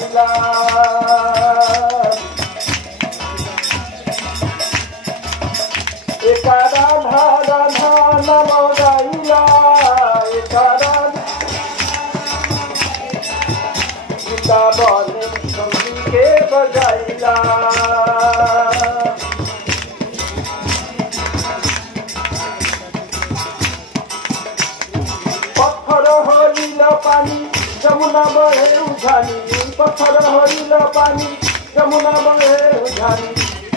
बजाइला एक राधा राधा नम गाइला एक राधा गीता बने संगी के बजाइला पानी जमुना बहे उझानी पत्थर हरिल पानी जमुना बहे उझानी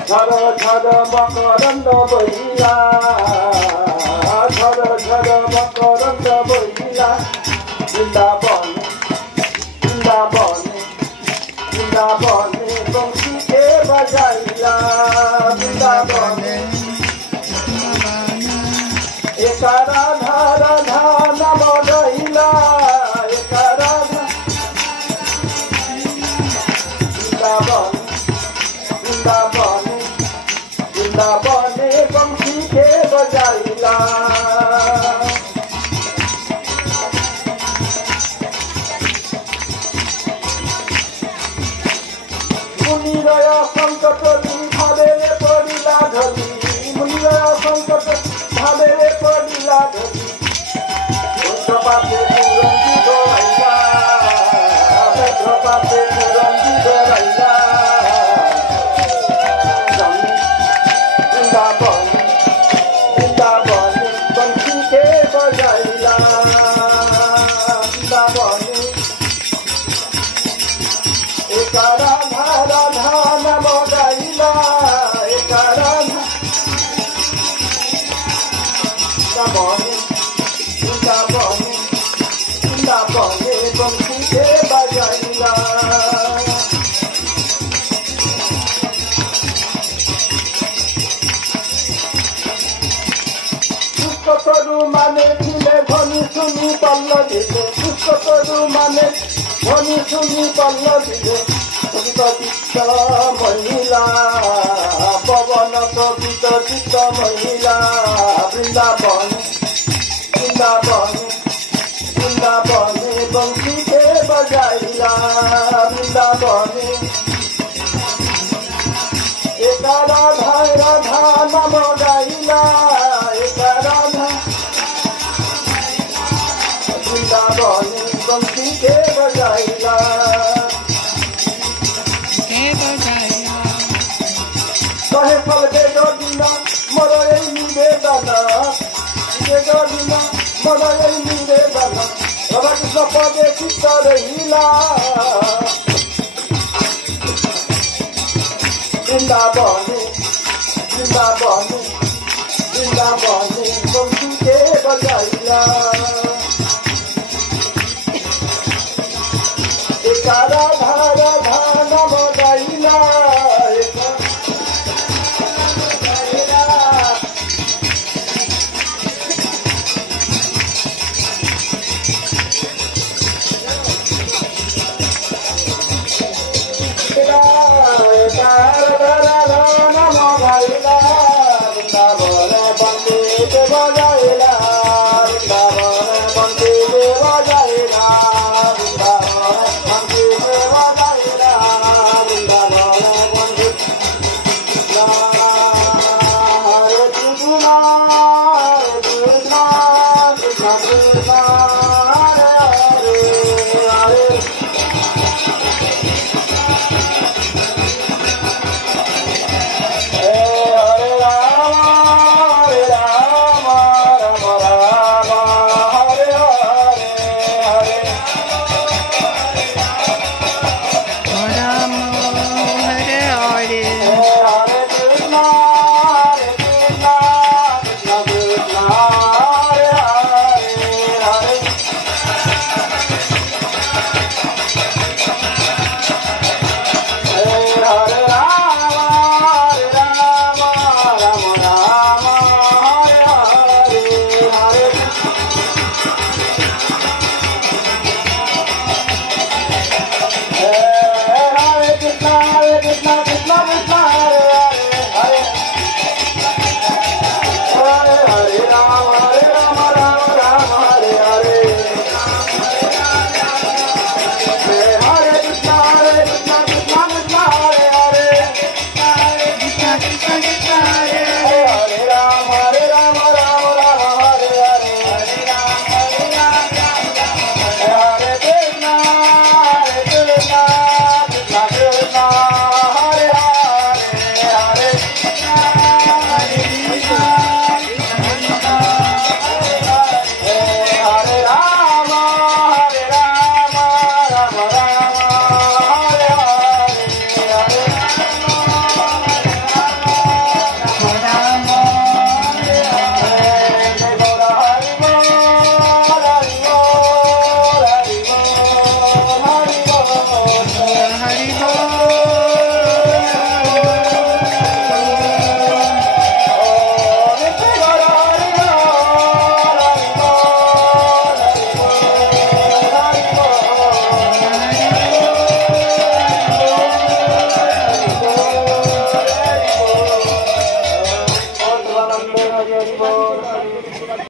झर झर मकरंद बहिला झर झर मकरंद बहिला वृंदावन वृंदावन वृंदावन बंसी के बजाइला वृंदावन एक राधा राधा नम गइला वृंदावन वृंदावन बंसी के बजाइला मुनिरय संकट भावे पड़िला धरी मुनिरय संकट भावे पड़िला धरी पापे पुरंगी गइला पापे पुरंगी गइला वृंदावन वृंदावन बंसी के बजाइला वृंदावन एक राधा राधा नम गाइला एक राधा वृंदावन वृंदावन बंसी के बजाइला पुष्पतरु माने थिले धनी सुनी पल्लविले पुष्पतरु माने धनी सुनी पल्लविले चित्त महिला पवन कवित चित्त महिला वृंदावन वृंदावन वृंदावन बंसी के बजाइला वृंदावन एक राधा राधा नम गाइला एक राधा वृंदावन बंसी के बजाइला कहे फल दे दिना मरई निवेदन दे दिना मरई निवेदन राधा कृष्ण पदे चित्त रहिला वृंदावन वृंदावन वृंदावन बंसी के बजाइला एक राधा राधा नम गाइला हरि हरि बोल।